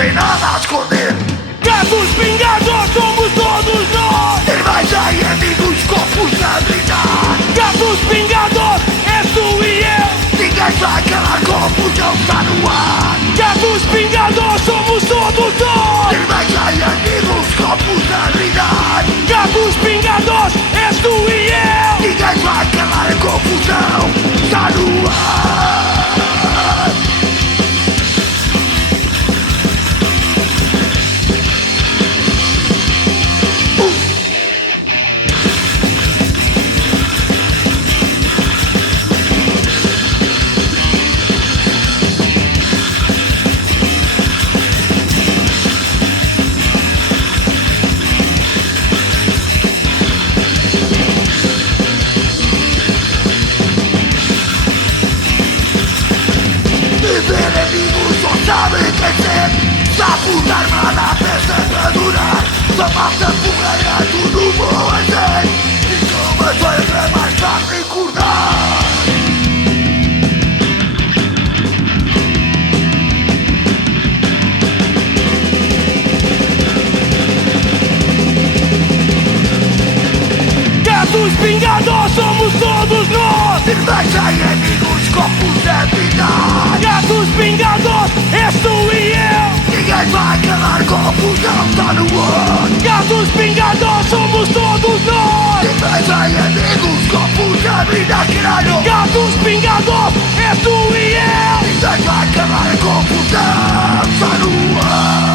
sem nada a esconder. Gatos Pingados somos todos nós. Irmãos e amigos, copos a gritar. Gatos Pingados, és tu e eu. Ninguém vai calar, confusão está no ar. Gatos Pingados somos todos nós. Irmãos e amigos, copos a gritar. Gatos Pingados, és tu e eu. Ninguém vai calar, a confusão está no ar. Viver amigos só sabem crescer. Sapo armada a festa para durar. Só passa porreira, tudo bom a ser. E com uma história para mais tarde recordar. Gatos Pingados somos todos nós. Irmãos e amigos, copos a pintar. Gatos Pingados, és tu e eu. Ninguém vai calar, confusão está no ar. Gatos Pingados somos todos nós. Irmãos e amigos, copos a brindar, caralho. Gatos Pingados, és tu e eu. Ninguém vai calar, a confusão está no ar.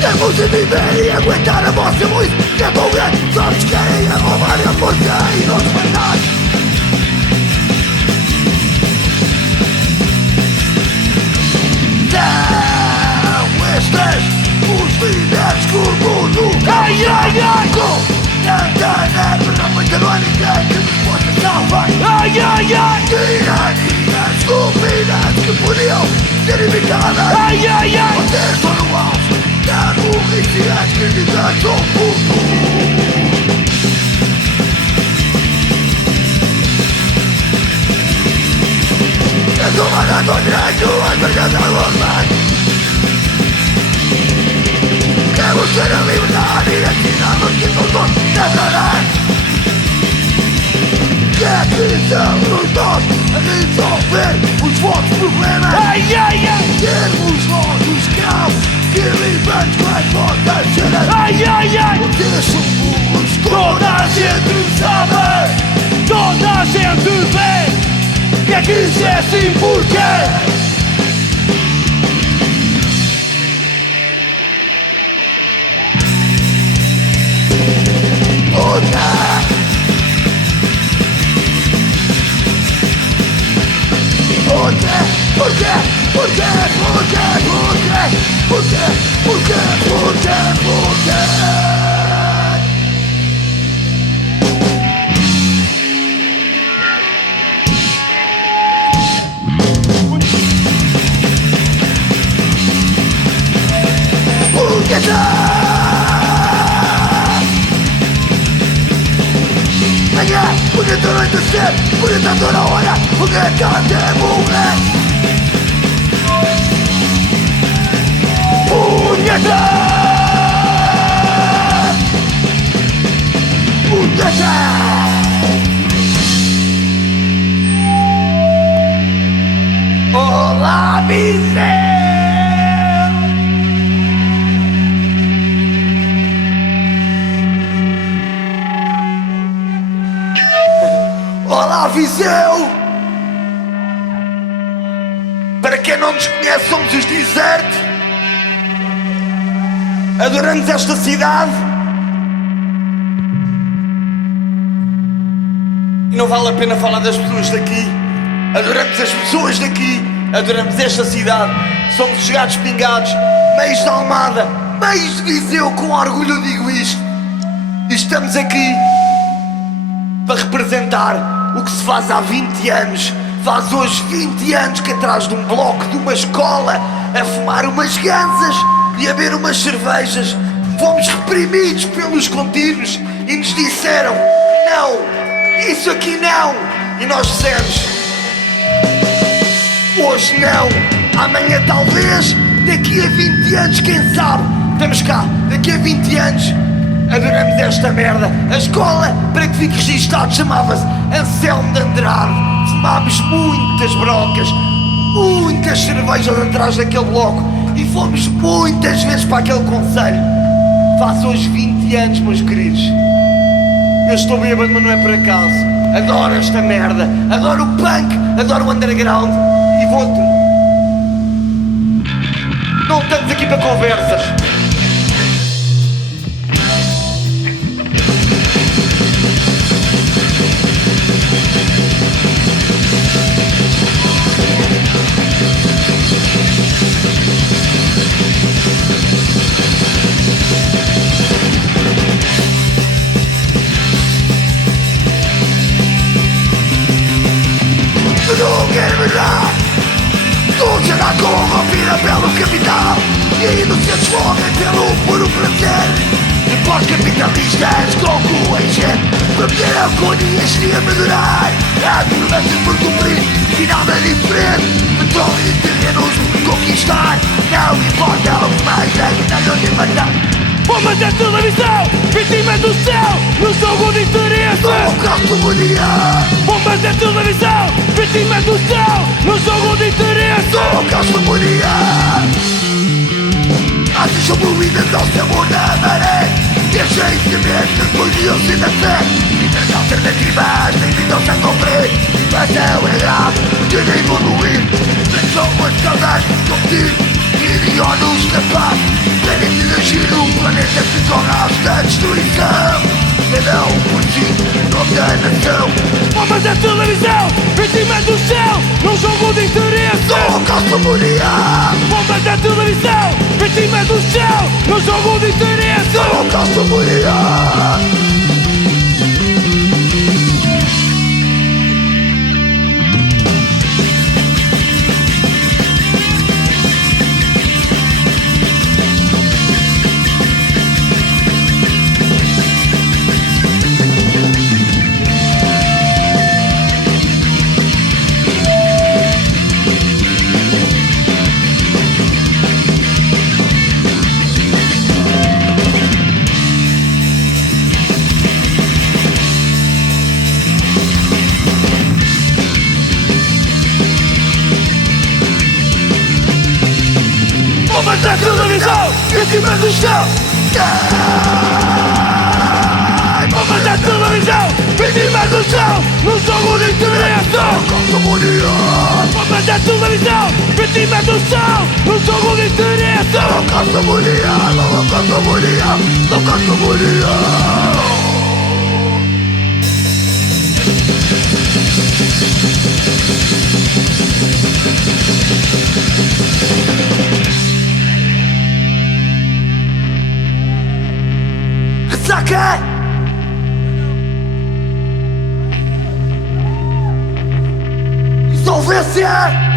Temos de viver e aguentar a vossa luz. Que é tão grande, só nos querem a roubar a força e não despertar. São estes os líderes que o mundo Ai, ai, ai. com tanta neve, não vai ter ninguém que nos possa salvar. Ai, ai, ai. Tiranias estúpidas que podiam ser evitadas. Ai, ai, ai. Vocês estão no alto da burrice e as críticas do mundo. Eu sou mandado ao direito, as verdades à vontade. Queremos ter a liberdade e ensinamos que são todos nacionais. Que é que somos nós a resolver os vossos problemas. Ai, ai, ai. Termos nós os escravos que livramos com as vossas cenas. Ai, ai, ai. Vocês são burros, Toda a gente sabe, toda a gente vê. Que é que isso é assim porquê? Por quê? Amanhã, porque tu não entecer, porque está toda a hora, porque até morrer. Punheta! Punheta! Olá, Viseu! Olá, Viseu! Para quem não nos conhece, somos os Deserto. Adoramos esta cidade. E não vale a pena falar das pessoas daqui. Adoramos as pessoas daqui. Adoramos esta cidade. Somos os Gatos Pingados, meios de Almada, meios de Viseu. Com orgulho digo isto. E estamos aqui para representar o que se faz há 20 anos. Faz hoje 20 anos que atrás de um bloco de uma escola, a fumar umas gansas e a beber umas cervejas, fomos reprimidos pelos contínuos e nos disseram: não, isso aqui não. E nós dissemos: hoje não, amanhã talvez, daqui a 20 anos quem sabe. Estamos cá, daqui a 20 anos adoramos esta merda. A escola, para que fique registado, chamava-se Anselmo de Andrade. Fumámos muitas brocas, muitas cervejas atrás daquele bloco e fomos muitas vezes para aquele conselho. Faz hoje 20 anos, meus queridos. Eu estou bêbado, mas não é por acaso. Adoro esta merda, adoro o punk, adoro o underground e vou-te. Não estamos aqui para conversas. Não quero verdade. Tudo será corrompida pelo capital e inocentes morrem pelo puro prazer de pós-capitalistas com coexer. Beber alcoolia seria melhorar a promessa por cumprir e nada diferente. Petróleo e terrenos por conquistar. Não importa o que mais é que tenham de matar. Bombas da televisão, vítimas do céu, no jogo de interesse. Holocausto mundial. Bombas da televisão, vítimas do céu, no jogo de interesse. Holocausto mundial. Asas são movidas ao sabor da maré. Deixem semente, podiam-se na fé. Vidas alternativas, limitam-se a cumprir. Situação é grave, de nem evoluir. Pessoas causas de competir. Iriam-nos da paz. Planeta de agir, um planeta que corre à destruição. Cada por si, nome da nação. Bombas da televisão, vítimas do céu, num jogo de interesse. Holocausto mundial. Bombas da televisão, vítimas do céu, num jogo de interesse. Holocausto mundial. Bombas da televisão, vítimas do céu. Bombas da televisão, vítimas do céu, no jogo de interesse. Holocausto mundial. Bombas da televisão, vítimas do céu, no jogo de interesse. Holocausto mundial. Holocausto mundial. Holocausto mundial. Ressaca! Insolvência!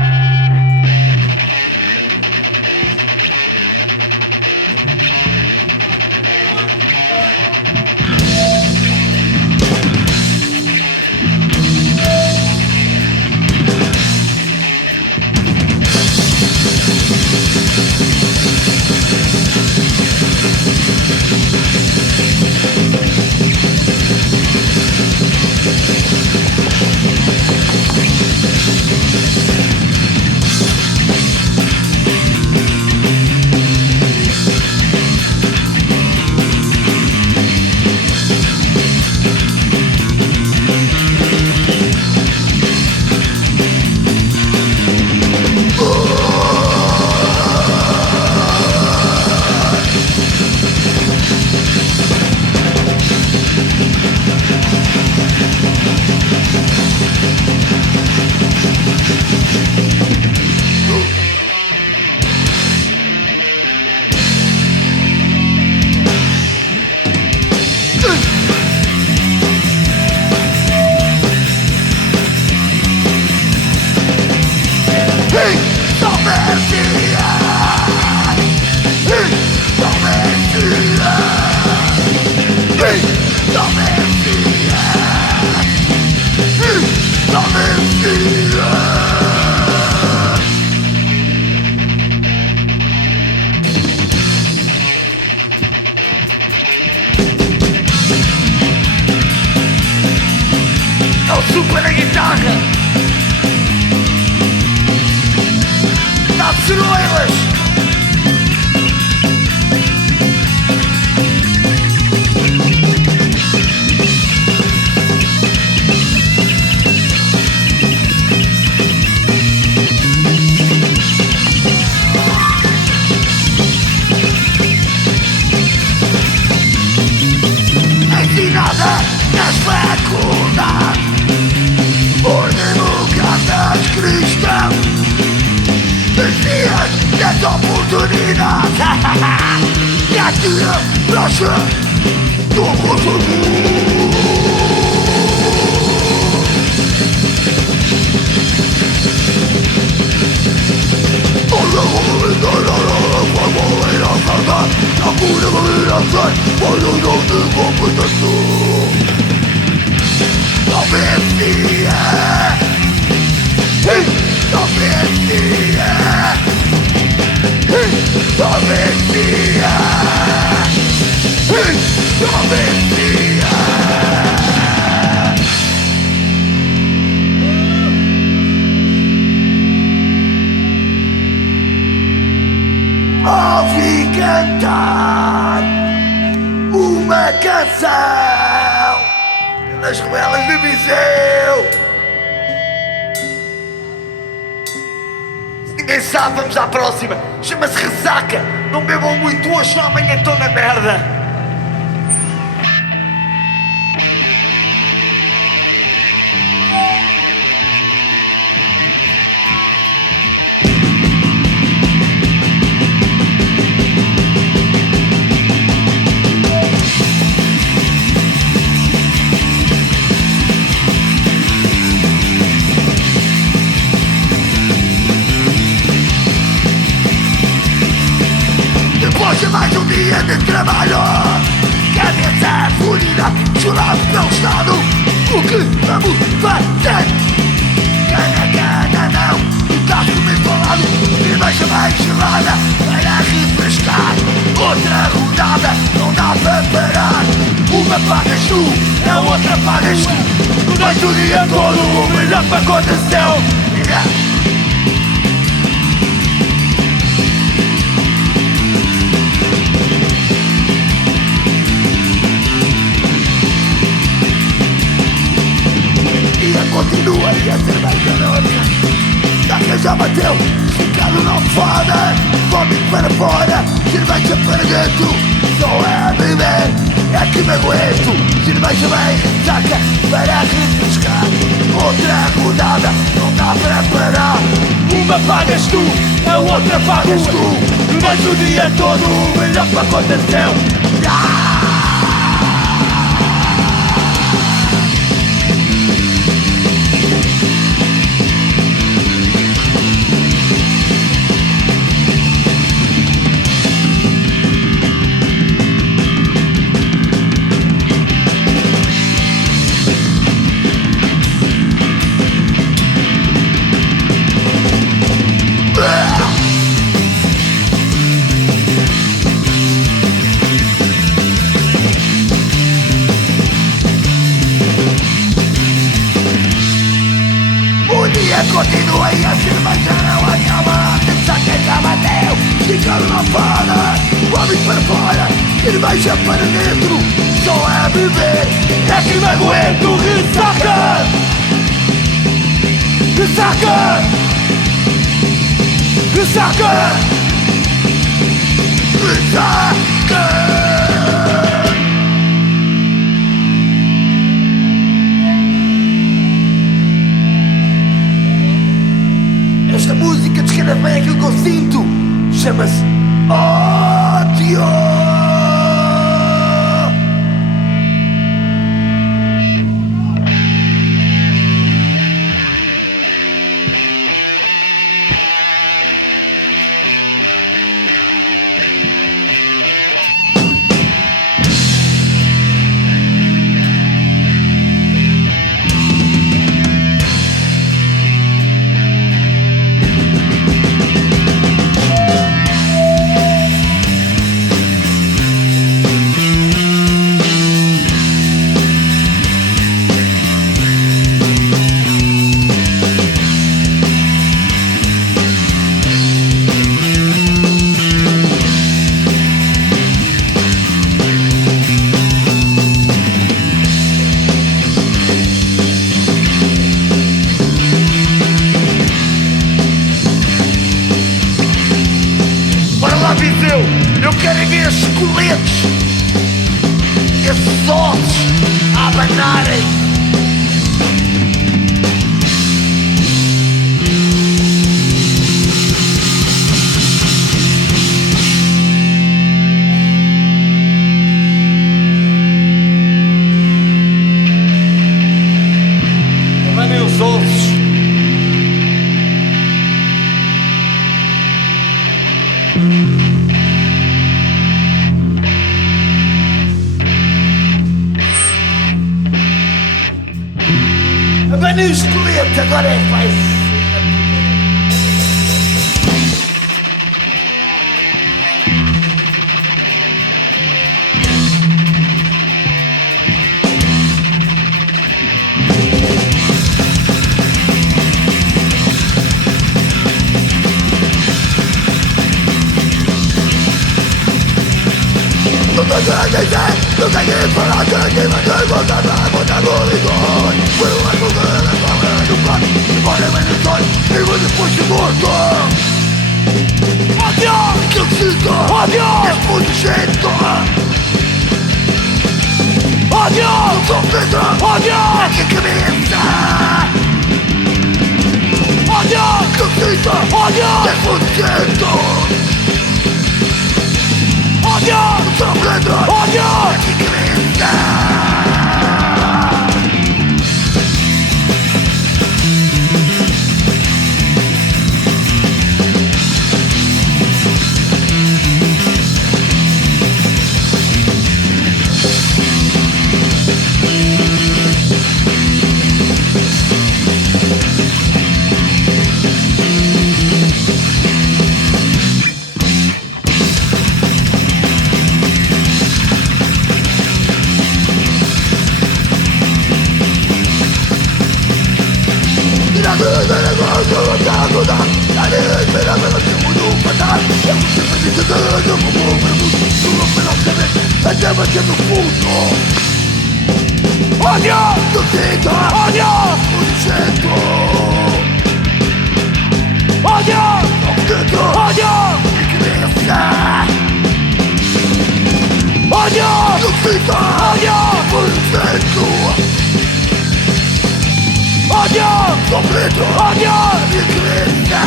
É o super na guitarra. Dá de ceroilas. Ensinada nas faculdades por democratas cristãos, dias das oportunidades e atira para o chão do rosto. Ouvi cantar uma canção pelas ruelas de Viseu. Se ninguém sabe, vamos à próxima. Chama-se Ressaca. Não bebam muito hoje, senão amanhã estão na merda. Depois de mais um dia de trabalho, cabeça furida, chorado pelo Estado, o que vamos fazer? Cana não, o caso mesmo ao lado, cerveja mais gelada para refrescar. Outra rodada, não dá para parar. Uma pagas tu, a outra pagas tu. Durante o dia todo, o melhor para aconteceu. Continua e a cerveja na outra. Taca já bateu, esticado não foda. Vômito para fora, cerveja para dentro. Só é beber, é que me aguento. Cerveja bem, saca para refrescar. Outra rodada, não dá para parar. Uma pagas tu, a outra pagas tu. Durante o dia todo, o melhor para aconteceu. Continua e a cerveja não acaba. Saca já bateu, esticado não foda. Vômito para fora, cerveja para dentro. Só é beber, é que me aguento. Ressaca! Ressaca! Ressaca! Ressaca! Esta música descreve bem aquilo que eu sinto. Chama-se ódio. Viseu. Eu quero é ver esses coletes, esses ossos a abanarem. Abanem os ossos. Abanem o esqueleto, agora é que vai ser. Não tem falar que ninguém vai ter vontade de botar no rigor. Foi uma coisa na palma do plano, embora bem no sonho, e vou depois de morto. Ódio! Aquilo que sinto! Ódio! É muito jeito! Ódio! Não sou Pedro! Ódio! Na minha cabeça! Ódio! Aquilo que sinto! Ódio! É muito jeito! Ódio! Sou Pedro! Ódio! Que cabeça! Até bater no fundo. Ódio! Tu sinto! Ódio! O jeito! Ódio! Ódio! Que cabeça! Ódio! Tu sinto! Ódio! O jeito! Ódio! Sou preto! Ódio! Que cabeça!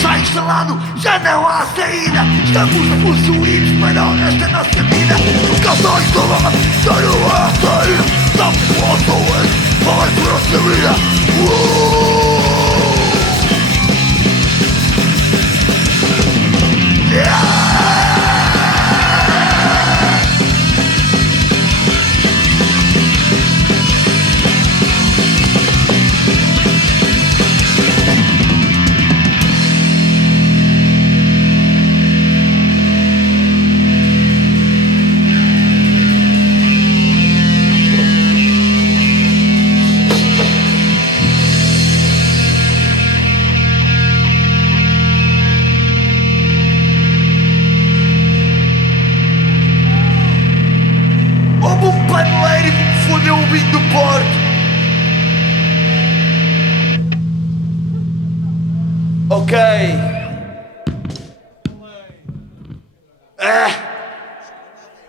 Já instalado, já não há saída. Estamos possuídos para o resto da nossa vida. O caos está instalado, já não há saída. Estamos possuídos para o resto da nossa vida. Ok.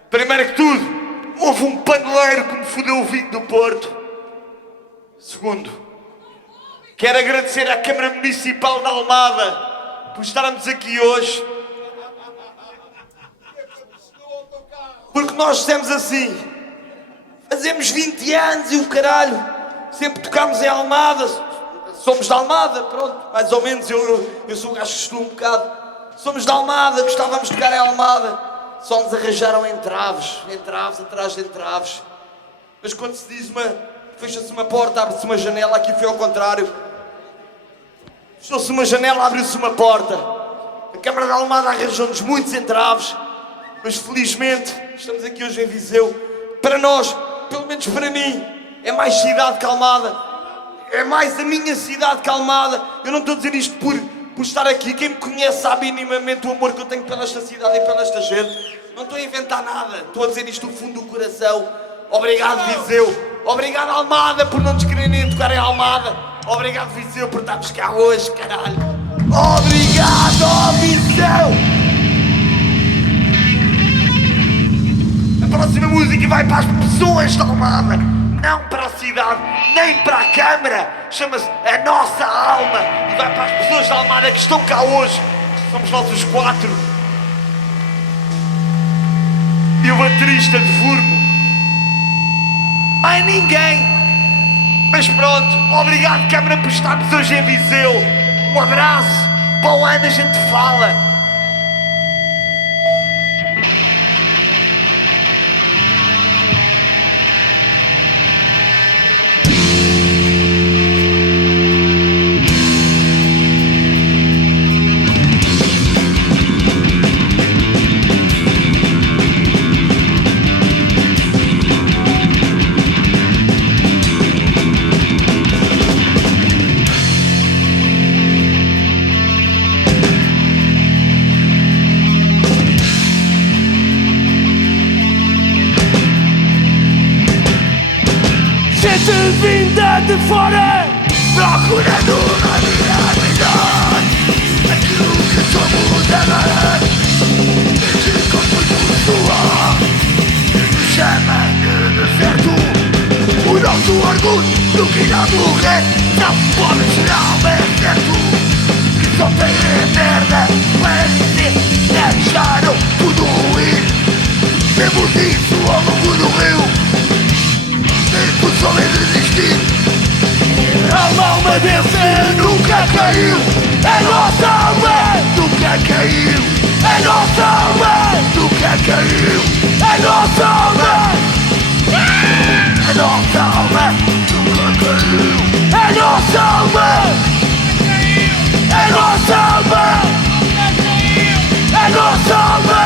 Primeiro que tudo, houve um paneleiro que me fodeu o vinho do Porto. Segundo, quero agradecer à Câmara Municipal de Almada por estarmos aqui hoje. Porque nós dissemos assim, fazemos 20 anos e o caralho, sempre tocámos em Almada, somos de Almada, pronto, mais ou menos, eu sou um gajo que estou um bocado. Somos de Almada, gostávamos de tocar em Almada, só nos arranjaram entraves, atrás de entraves. Mas quando se diz fecha-se uma porta, abre-se uma janela, aqui foi ao contrário. Fechou-se uma janela, abriu-se uma porta. A Câmara de Almada arranjou-nos muitos entraves, mas felizmente estamos aqui hoje em Viseu. Para nós, pelo menos para mim, é mais cidade que Almada. É mais a minha cidade que Almada. Eu não estou a dizer isto por estar aqui. Quem me conhece sabe minimamente o amor que eu tenho pela esta cidade e pela esta gente. Não estou a inventar nada. Estou a dizer isto do fundo do coração. Obrigado, Viseu. Obrigado, Almada, por não nos quererem tocar em Almada. Obrigado, Viseu, por estarmos cá hoje, caralho. Obrigado, Viseu. A próxima música vai para as pessoas de Almada. Não para a cidade, nem para a Câmara. Chama-se A Nossa Alma. E vai para as pessoas de Almada que estão cá hoje. Somos nós os 4. E o baterista de Furmo. Mais ninguém. Mas pronto, obrigado Câmara por estarmos hoje em Viseu. Um abraço. Para o ano a gente fala. Vinda de fora, procurando uma melhor, aquilo que somos agora. Este corpo do suor nos chama de deserto. O nosso orgulho nunca irá morrer. Não pobres não é certo. Que só tem a merda para dizer. Deixaram tudo ir. Vemos isso ao longo do rio. Tempo só é resistir. A alma desse nunca caiu. A nossa alma nunca caiu. A nossa alma Nunca caiu. A nossa alma A nossa alma nunca caiu. A nossa alma A nossa alma A nossa alma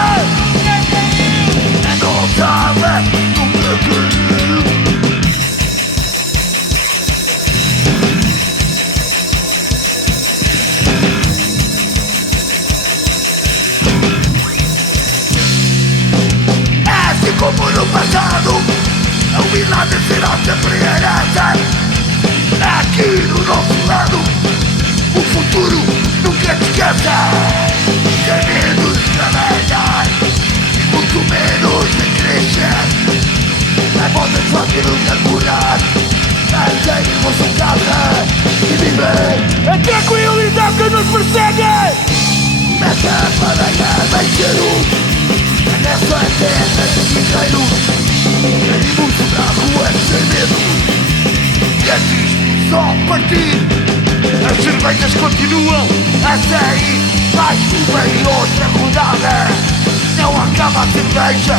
A nossa alma nunca caiu. Como no passado, a humildade será sempre herança. Aqui do nosso lado, o futuro nunca descansa. Sem medo de trabalhar e muito menos de crescer. A moda faz-nos acordar, mas em vossa casa e viver. A tranquilidade que nos persegue. Nessa batalha vai ser nessa terra de guerreiro. Queremos pra rua sem medo. E antes só partir. As cervejas continuam a sair. Mais uma e outra rodada. Não acaba a cerveja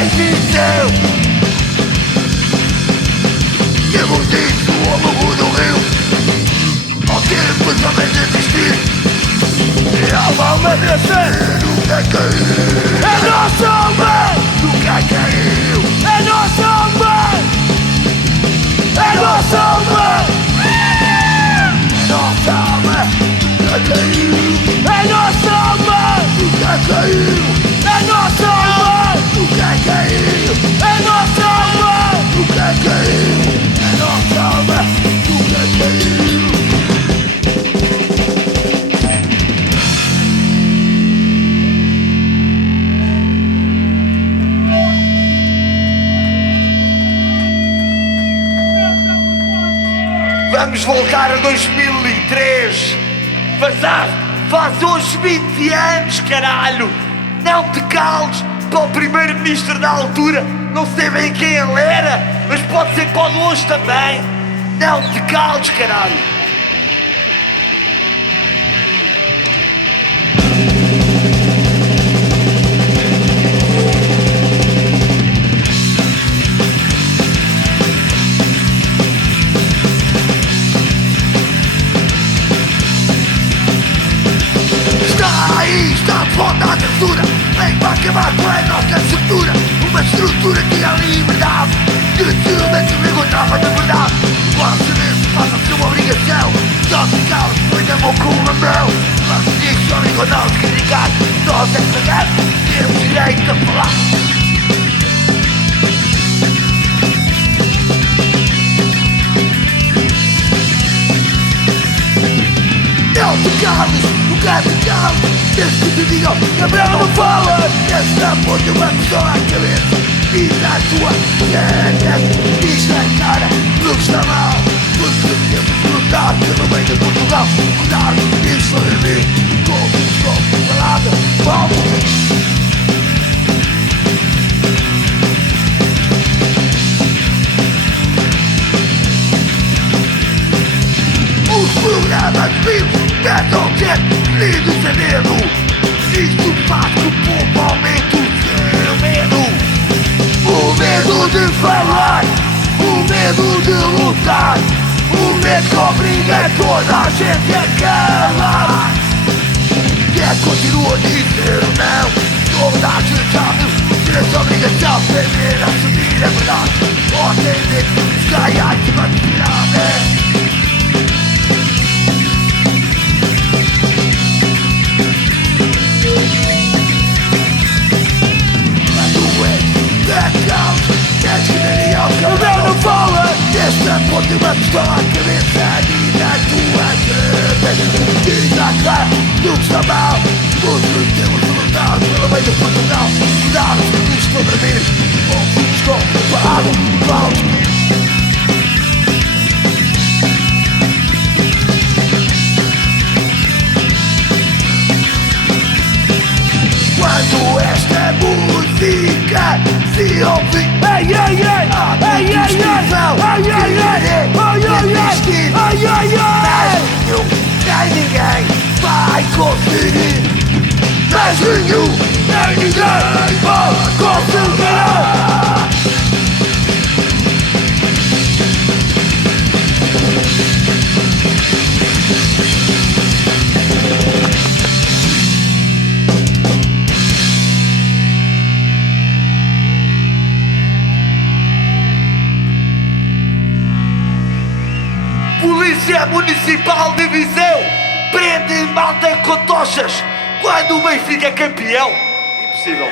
em Viseu. Temos isso ao longo do rio. Ao tempo também de existir. E a alma descer nunca caiu. A nossa alma Nunca caiu. A nossa alma A nossa alma A nossa alma nunca caiu. A nossa alma Nunca caiu. A nossa alma Nunca caiu. A nossa alma Nunca caiu. A nossa alma nunca caiu. Vamos voltar a 2003. Faz hoje 20 anos, caralho. Não te cales para o primeiro-ministro da altura. Não sei bem quem ele era, mas pode ser para o de hoje também. Não te cales, caralho. Está de volta à censura. Vem para acabar com a nossa estrutura. Uma estrutura que a liberdade que se encontrava na verdade. Quase vezes passa-se uma obrigação. Só se cala, põe a mão com uma mão. Mas se isso homem com nós criticar, nós é que pagamos. temos direito a falar. Não te cales, nunca te cales. Desde que te digam, Gabriel não fala. Esta ponte uma pessoa à cabeça. Diz à tua cara, diz na cara do que está mal. Porque temos de lutar pelo bem de Portugal. Mudar isso sobre mim, como palavra, volta. Os programas vivos tentam ser lidos sem medo. Isto faz que o povo aumente o seu medo. O medo de falar, o medo de lutar, o medo que obriga toda a gente a calar. Quer continua a dizer não, toda a gente sabe ter essa obrigação de primeiro assumir a verdade. Ou tem medo de buscar e a atividade. Gabriel não fala. Esta ponte uma pessoa à cabeça. Diz à tua cabeça, diz à cara do que está mal. Porque temos de lutar pelo bem de Portugal. Cuidado, isto para mim. Ouves com palavra, volta. Quando esta música se ouve, ai ai ai, ai ai ai, ai ai ai, ai ai ai, nem ninguém vai conseguir, mas nenhum, nem ninguém vai conseguir. Polícia Municipal de Viseu prende malta com tochas quando o Benfica é campeão. Impossível.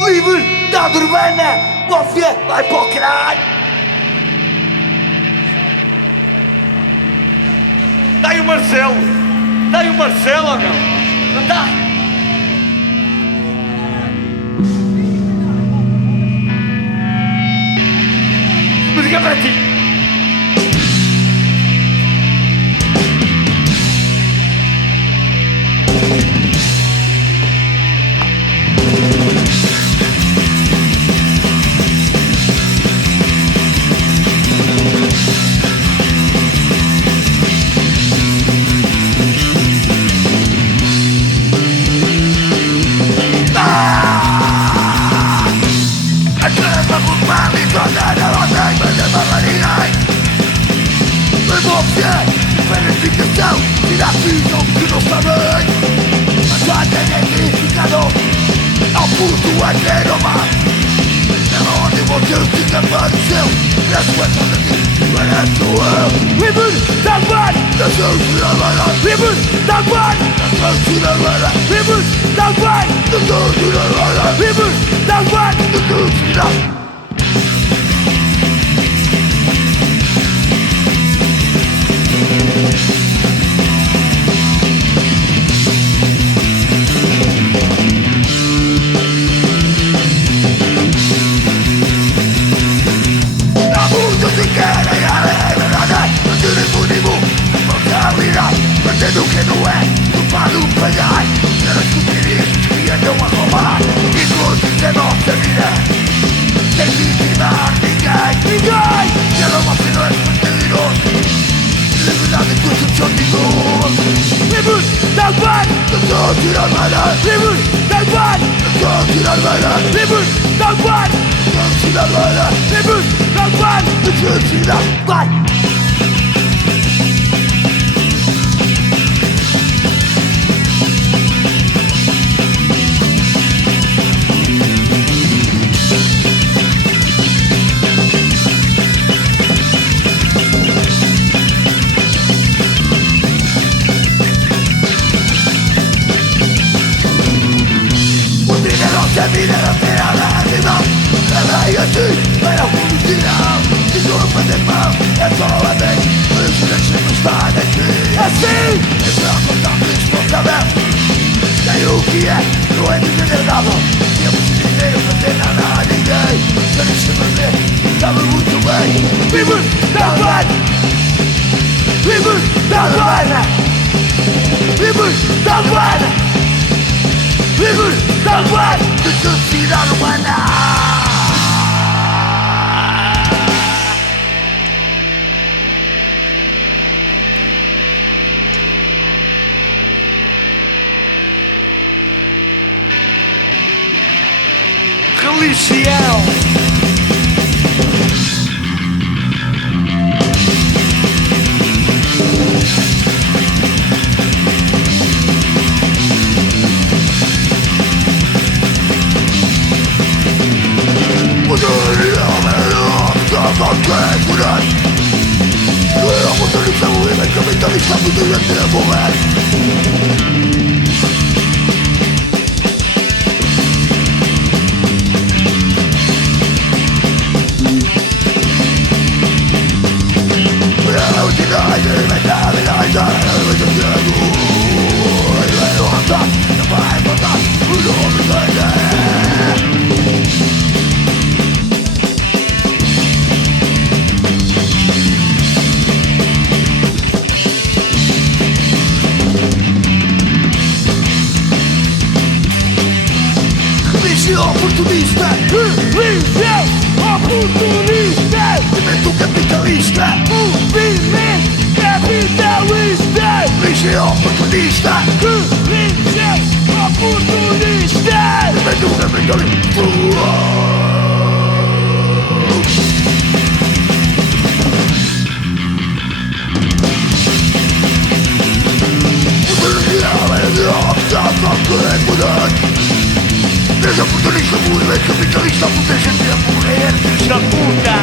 Liberdade urbana, máfia, vai para o caralho. Dá aí o Marcelo ou não? Não dá? Música para ti. Verificação, tira a visão que não está bem. Mas já tem identificado ao puto a ter o mar. Ela onde você se desapareceu. E a sua casa aqui parece eu. Livre da guarda, da sua cidadana. Livre da guarda, da sua cidadana. Livre da guarda, da sua cidadana. Livre da guarda, da sua cidadana. Mantendo o que não é, culpado pagar. Era estupidez que andam a roubar. Inclusive a nossa vida sem vitimar ninguém. Era uma final de mentiroso. Liberdade e concepção de gozo. Livre da guarda, da sua cidadana. Livre da guarda, da sua cidadana. Livre da guarda, da sua cidadana. Livre da guarda, da sua cidadana. Vai! irmão, é só a mim, mas deixa-me estar aqui. Assim! Então não está responsável. Sei o que é, não é desagradável. Temos dinheiro para ter nada a ninguém. Mas deixa-me ver, sabe muito bem. Vivo da Havana! Vivo da Havana! Vivo da Havana! Vivo da Havana! De sociedade humana. Religião. Capitalista poderia ter morrer. Oportunista, Religião oportunista, movimento capitalista, movimento capitalista, religião oportunista, religião oportunista, movimento capitalista. Desde oportunista, movimento capitalista, muita gente a morrer. Filhos da puta.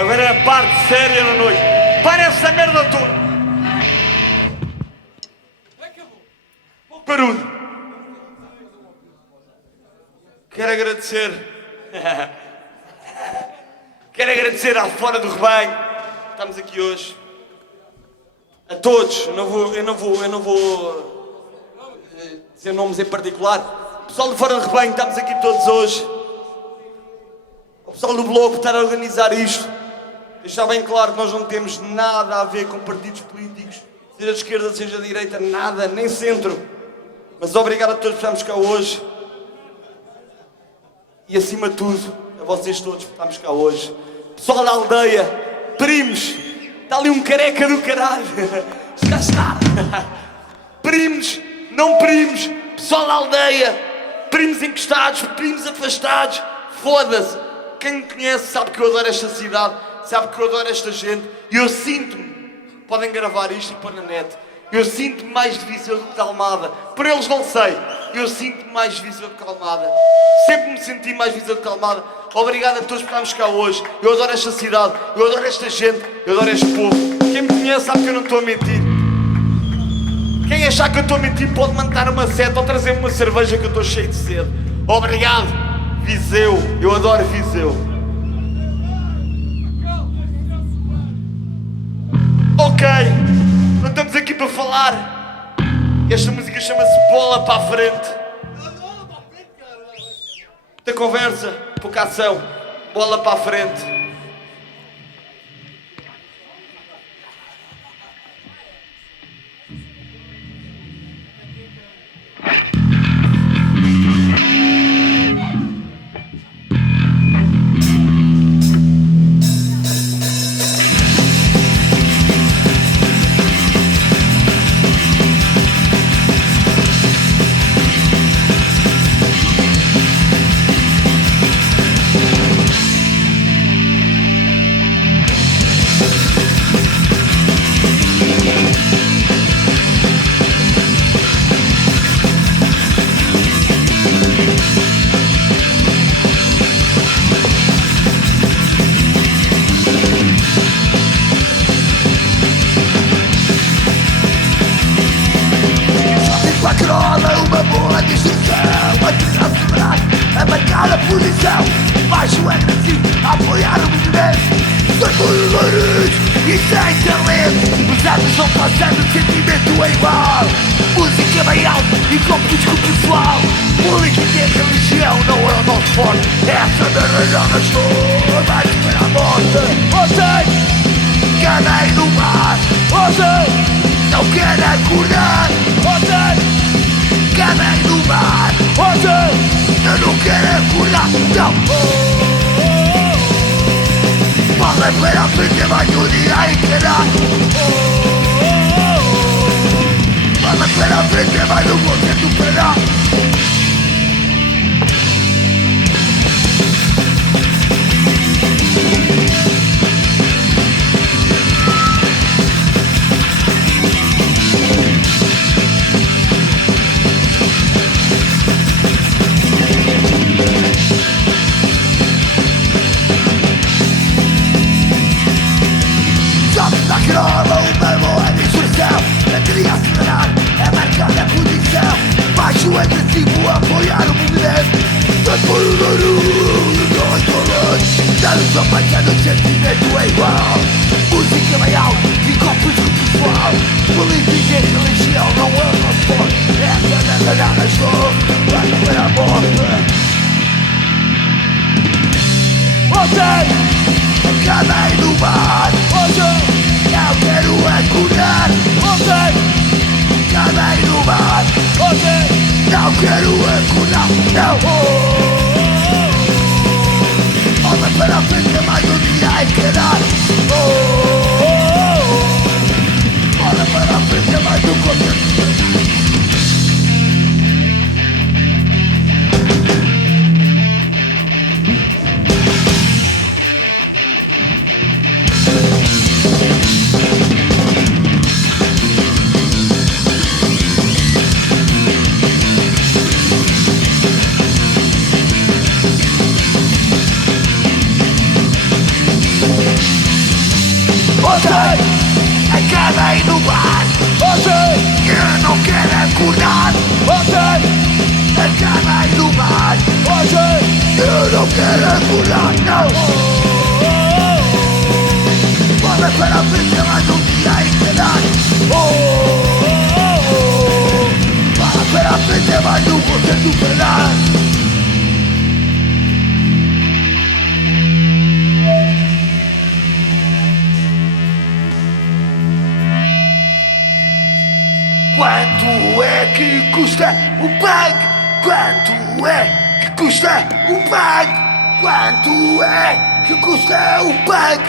Agora é a parte séria da noite. Para essa merda toda. Parudo. Quero agradecer. Quero agradecer à Fora do Rebanho. Estamos aqui hoje. A todos. Eu não vou dizer nomes em particular. Pessoal do Fora do Rebanho, estamos aqui todos hoje. O pessoal do bloco está a organizar isto. Deixar bem claro que nós não temos nada a ver com partidos políticos, seja de esquerda, seja de direita, nada, nem centro. Mas obrigado a todos por estarmos cá hoje. E acima de tudo, a vocês todos por estarmos cá hoje. Pessoal da aldeia, primos, está ali um careca do caralho. Está. Primos, não primos, pessoal da aldeia, primos encostados, primos afastados, foda-se. Quem me conhece sabe que eu adoro esta cidade, sabe que eu adoro esta gente. E eu sinto-me, podem gravar isto e pôr na net, eu sinto-me mais de Viseu do que de Almada. Por eles não sei, eu sinto-me mais de Viseu do que Almada. Sempre me senti mais Viseu do que Almada. Obrigado a todos por estarmos cá hoje. Eu adoro esta cidade, eu adoro esta gente, eu adoro este povo. Quem me conhece sabe que eu não estou a mentir. Quem achar que eu estou a mentir pode mandar uma seta ou trazer-me uma cerveja que eu estou cheio de sede. Obrigado, Viseu, eu adoro Viseu. Ok, não estamos aqui para falar. Esta música chama-se Bola para a Frente. Muita conversa, pouca ação. Bola para a frente. a marcar a posição. Baixo agressivo, a apoiar o movimento. Sem colores e sem talento. Os anos vão passando, o sentimento é igual. Música bem alta e com risco pessoal. Política e religião não é o nosso forte. Essa derrajada estou mais para a morte. Ontem, ganhei no mar. Hoje, não quero acordar. Ontem, ganhei no mar. Hoje, eu não quero acordar. Não. Vale para a frente, vai no dia a encarar. Vale para a frente, vai no concerto parar. Rola uma boa distorção. A queria acelerar, a marcar a posição. Baixo agressivo, a apoiar o movimento. Todo por o barulho, dois colores. Danos ao passado, o sentimento é igual. Música bem alta e copos com pessoal. Política e religião não é o nosso forte. Essa danada estou, vai para a morte. Ontem, acabei no bar. Hoje, não quero acordar. Ontem, acabei no bar. Hoje, não quero acordar. Não. Olha para a frente, mais um dia a encarar. Olha para a frente, mais um concerto. Acabei no bar. Ontem, eu não quero acordar. Ontem, acabei no bar. Hoje, eu não quero acordar. Não. Olha para a frente, mais um dia a encarar. Olha para a frente, mais um concerto parar. Quanto é que custa o punk? Quanto é que custa o punk? Quanto é que custa o punk?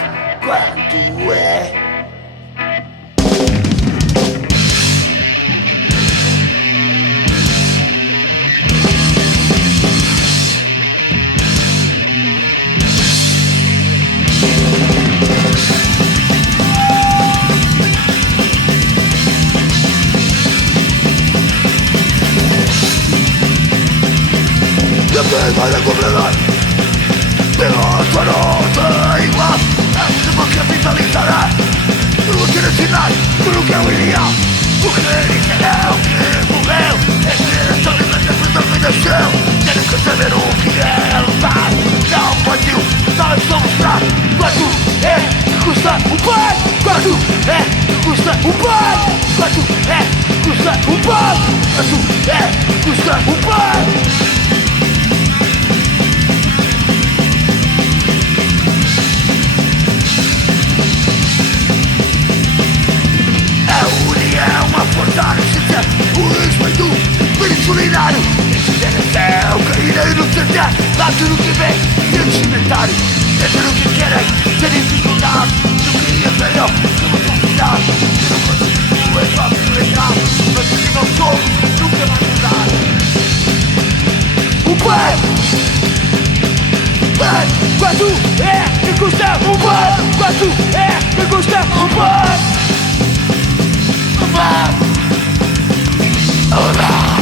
Quanto é? Vai a cobrar. Pero a nota igual. A última capitalizará. Tudo que era sinal, tudo que é o ideal. O que era o que morreu. É geração de da dominação. Quero que saber o que é lutar. Não partiu, não é só mostrar. Quanto é que custa o pão? Quanto é que custa o pão? Quanto é que custa o pão? Quanto é que custa o pão? Forçar a existência, o respeito, o espírito solidário. Este geração, caída e inocência. Lá tudo que vem, ser desnecessário. Ser o que querem, ser dificuldade. Não queria melhor, não vou convidar. Eu não consigo, é fácil lembrar. Mas se não sou, nunca vai mudar. O pão! Quanto é que custa o pão? Quanto é que custa o pão? Olá!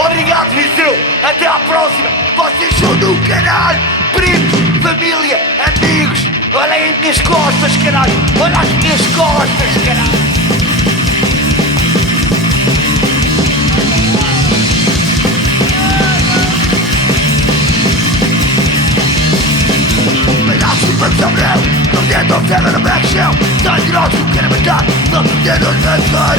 Obrigado, Viseu! Até à próxima! Vocês são do caralho! Primos, família, amigos! Olhem as minhas costas, caralho! Olha as minhas costas, caralho! Mas Sobral, não tentam ferro no back shell. Sai de nós que querem matar, não podendo dançar.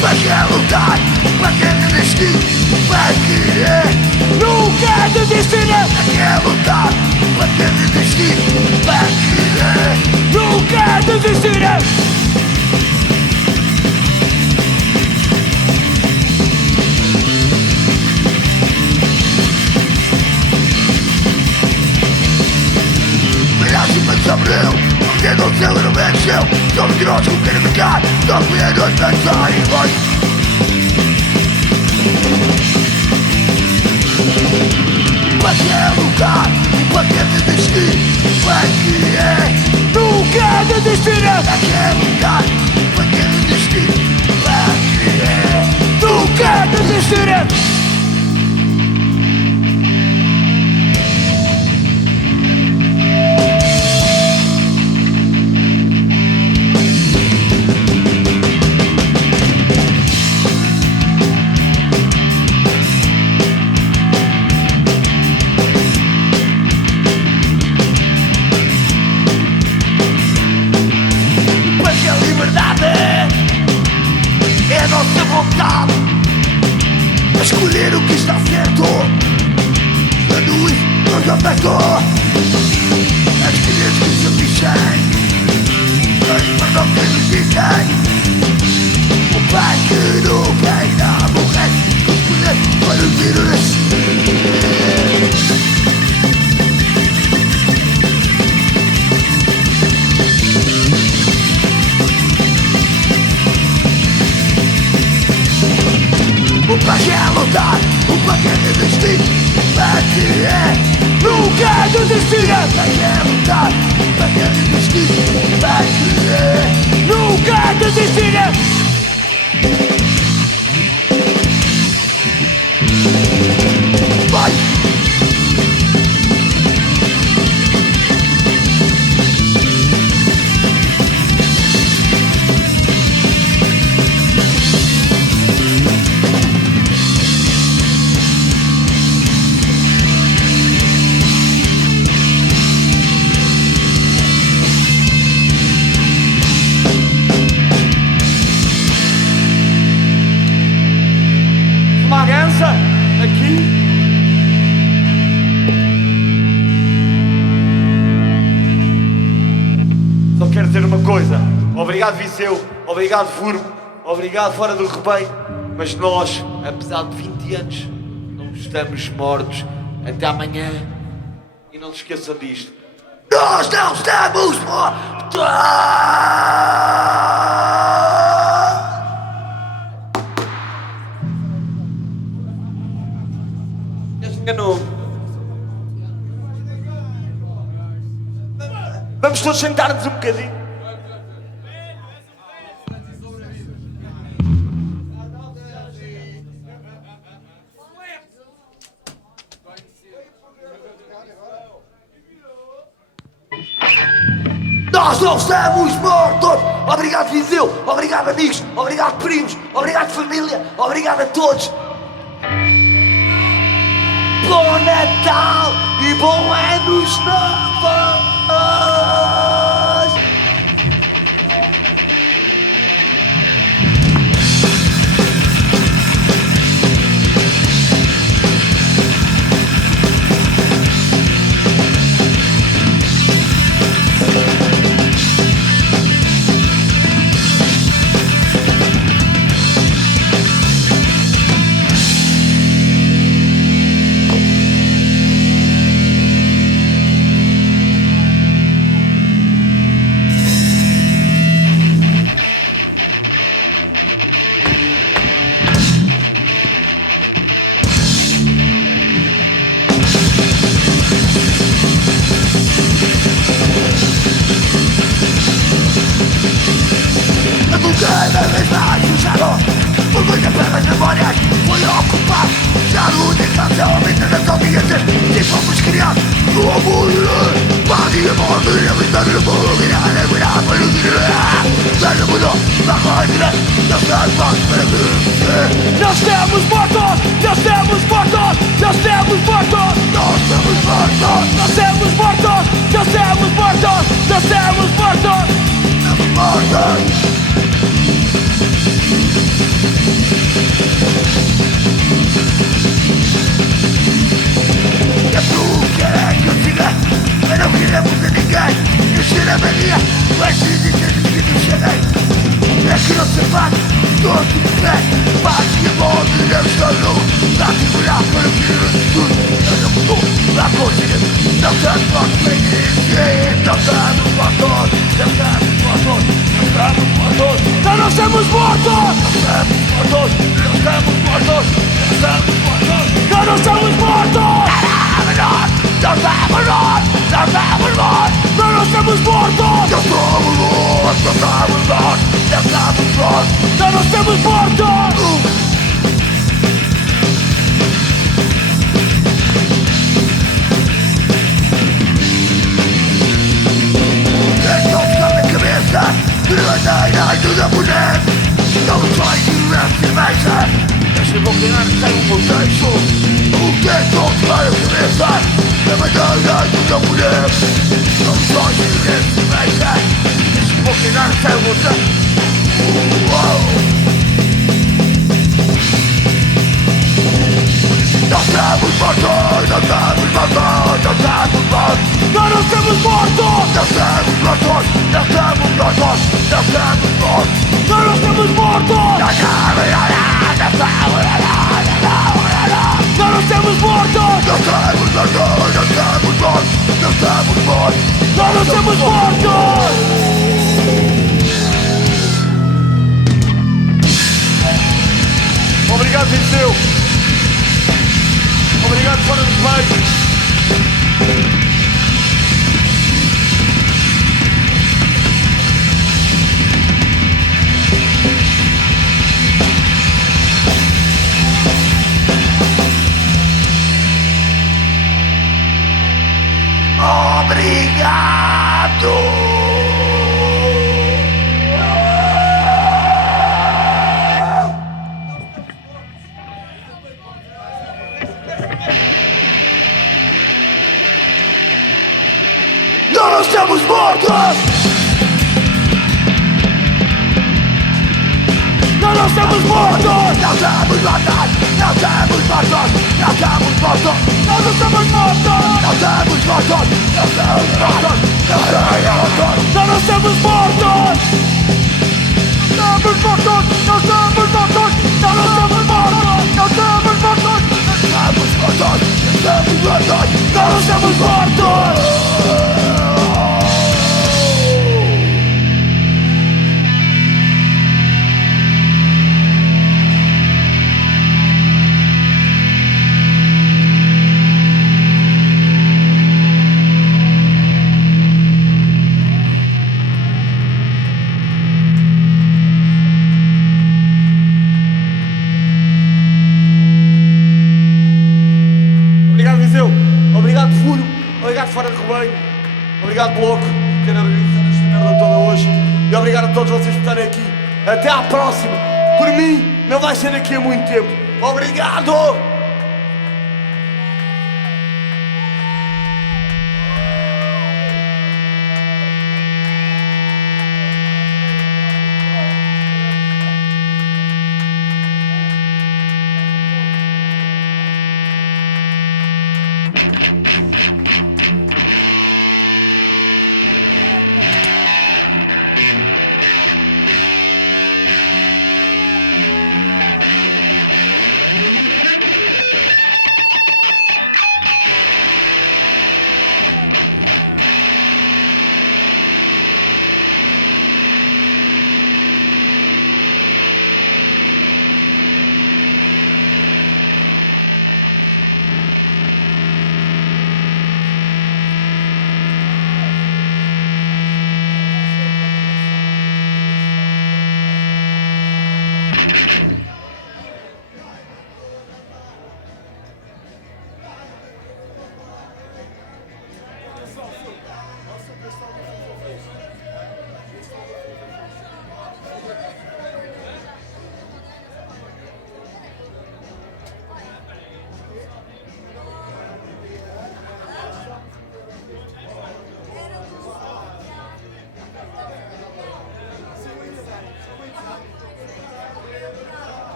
Para que lutar, para que desistir, para que nunca desistir. Para que lutar, para que desistir, para que nunca desistir. Sobral, não tentam ferro no back shell. Somos de nós que querem matar, não podendo dançar. Para que lutar, para que desistir, para que nunca desistir. Para que lutar, para que desistir, para que nunca desistir. Escolher o que está certo. A luz nos afetou. As crianças que se bicham, nós não nos dizem. O pai que nunca irá morrer. Escolher para vir o nascer. O pai quer lutar, o pai quer desistir. Para que nunca desistir. O pai quer lutar, o pai quer desistir. Para que nunca desistir. Vai! Aqui só quero dizer uma coisa. Obrigado, Viseu. Obrigado, Furo. Obrigado, Fora do Rebanho. Mas nós, apesar de 20 anos, não estamos mortos. Até amanhã. E não se esqueçam disto. Nós não estamos mortos! Enganou. Vamos todos sentar-nos um bocadinho. Só estamos mortos. Obrigado, Viseu. Obrigado, amigos. Obrigado, primos. Obrigado, família. Obrigado a todos. Bom Natal e bom Anos Novos. Cada vez mais sujado por muitas belas memórias. Foi ocupado, já luta e canção aumentando as audiências. Se fomos criados no amor, pague a morte, a vitória do mundo, virar, para o virar. Nada mudou, na roda, não está fácil para vencer. Nós temos mortos, nós temos mortos, nós temos mortos, Nós estamos mortos, nós temos mortos, nós temos mortos, nós temos mortos. estamos mortos. É tu que é que eu siga, mas não queremos a ninguém. Encher a mania, vai se dizer que não cheguei. É que não se bate, todo o pé. Bate e a bola, não estou nu. Dá que virar para o filho de tudo. Eu não mudou, lá consigo. Não estamos mortos, bem dizer. Não estamos mortos, não estamos mortos, não estamos mortos. Nós não estamos mortos, Não estamos mortos, não estamos mortos, não estamos mortos. nós não estamos mortos, Não estamos mortos, não estamos mortos. nós não estamos mortos, Não somos mortos, não estamos mortos, não estamos mortos. nós não estamos mortos. Estou ficando na cabeça, verdadeira tudo a poder. Não sai de uma cerveja, deixa-me opinar sem um contexto. O que é que estou ficando na cabeça, verdadeira tudo a poder. Não sai de uma cerveja, deixa-me opinar sem um contexto. Não estamos mortos, não estamos mortos, não estamos mortos. Nós não estamos mortos, Não estamos mortos, não estamos mortos, não estamos mortos. nós não estamos mortos, Não estamos nós não estamos mortos, Não estamos mortos, não estamos mortos, não estamos mortos. nós não estamos mortos. Obrigado, Viseu. Obrigado, Fora do Rebanho. Obrigado. Nós não estamos mortos. Nós não estamos mortos, Não estamos mortos, não estamos mortos, não estamos mortos. nós não estamos mortos, Não estamos mortos, não estamos mortos, não estamos mortos. nós não estamos mortos. Estamos mortos, não estamos mortos, nós não estamos mortos, não estamos mortos, Estamos mortos, estamos mortos. nós não estamos mortos. Obrigado, Viseu. Obrigado, Furo. Obrigado, Fora do Rebanho. Obrigado, Bloco. Quero agradecer esta merda vocês por estarem aqui. Até à próxima. Por mim, não vai ser daqui a muito tempo. Obrigado!